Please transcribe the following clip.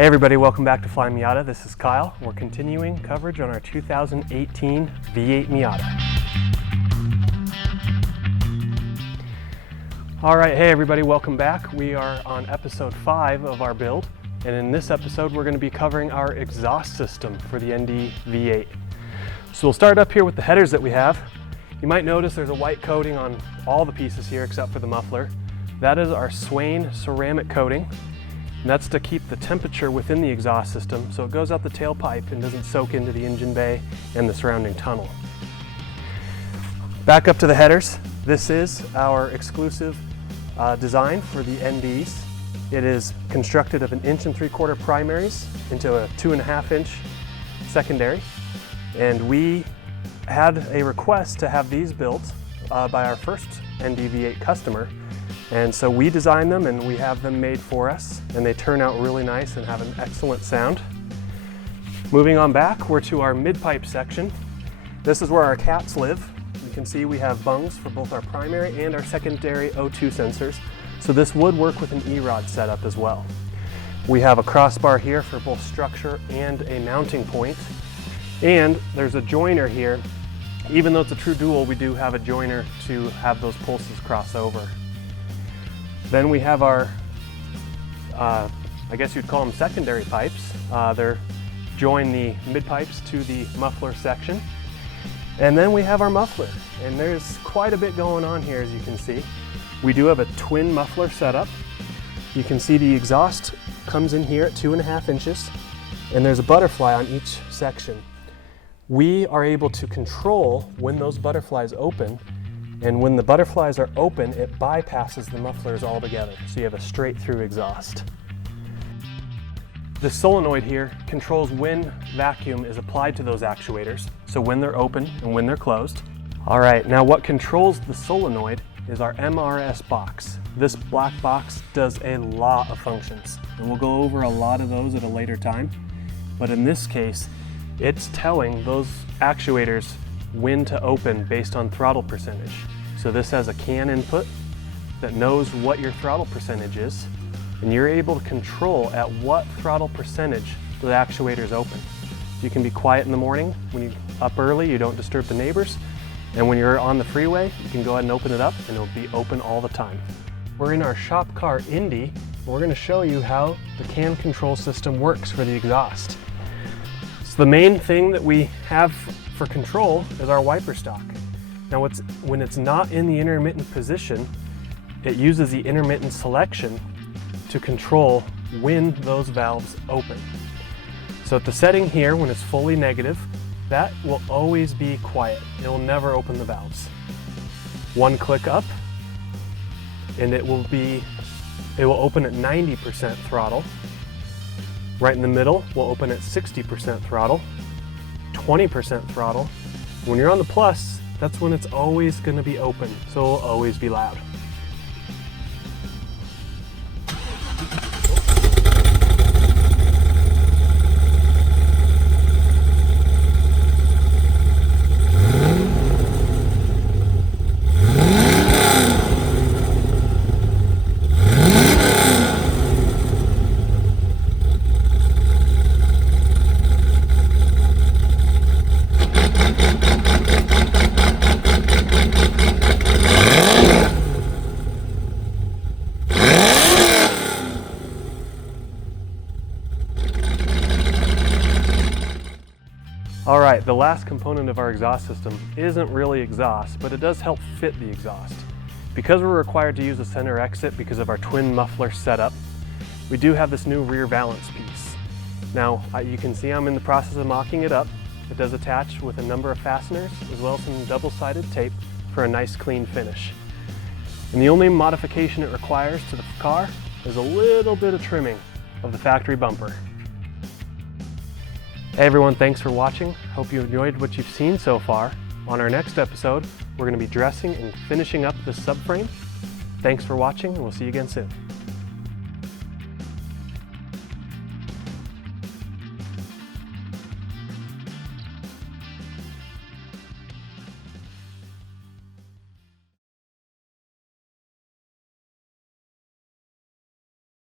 Hey everybody, welcome back to Flyin Miata. This is Kyle. We're continuing coverage on our 2018 V8 Miata. All right, hey everybody, welcome back. We are on episode 5 of our build, and in this episode we're going to be covering our exhaust system for the ND V8. So we'll start up here with the headers that we have. You might notice there's a white coating on all the pieces here except for the muffler. That is our Swain ceramic coating. And that's to keep the temperature within the exhaust system so it goes out the tailpipe and doesn't soak into the engine bay and the surrounding tunnel. Back up to the headers. This is our exclusive design for the NDs. It is constructed of an 1 3/4 primaries into a 2.5 inch secondary. And we had a request to have these built by our first ND V8 customer. And so we designed them and we have them made for us, and they turn out really nice and have an excellent sound. Moving on back, we're to our midpipe section. This is where our cats live. You can see we have bungs for both our primary and our secondary O2 sensors. So this would work with an E-rod setup as well. We have a crossbar here for both structure and a mounting point. And there's a joiner here. Even though it's a true dual, we do have a joiner to have those pulses cross over. Then we have our, I guess you'd call them secondary pipes. They're join the mid pipes to the muffler section. And then we have our muffler. And there's quite a bit going on here, as you can see. We do have a twin muffler setup. You can see the exhaust comes in here at 2.5 inches, and there's a butterfly on each section. We are able to control when those butterflies open. And when the butterflies are open, it bypasses the mufflers altogether, so you have a straight through exhaust. The solenoid here controls when vacuum is applied to those actuators, so when they're open and when they're closed. All right, now what controls the solenoid is our MRS box. This black box does a lot of functions, and we'll go over a lot of those at a later time. But in this case, it's telling those actuators when to open based on throttle percentage. So this has a CAN input that knows what your throttle percentage is, and you're able to control at what throttle percentage the actuator's open. You can be quiet in the morning when you're up early, you don't disturb the neighbors, and when you're on the freeway, you can go ahead and open it up and it'll be open all the time. We're in our shop car ND, and we're going to show you how the CAN control system works for the exhaust. So the main thing that we have for control is our wiper stock. Now when it's not in the intermittent position, it uses the intermittent selection to control when those valves open. So at the setting here, when it's fully negative, that will always be quiet. It will never open the valves. One click up and it will open at 90% throttle. Right in the middle, we'll open at 60% throttle. 20% throttle. When you're on the plus, that's when it's always going to be open, so it'll always be loud. All right, the last component of our exhaust system isn't really exhaust, but it does help fit the exhaust. Because we're required to use a center exit because of our twin muffler setup, we do have this new rear valance piece. Now, you can see I'm in the process of mocking it up. It does attach with a number of fasteners as well as some double-sided tape for a nice clean finish. And the only modification it requires to the car is a little bit of trimming of the factory bumper. Hey everyone, thanks for watching. Hope you enjoyed what you've seen so far. On our next episode, we're going to be dressing and finishing up the subframe. Thanks for watching, and we'll see you again soon.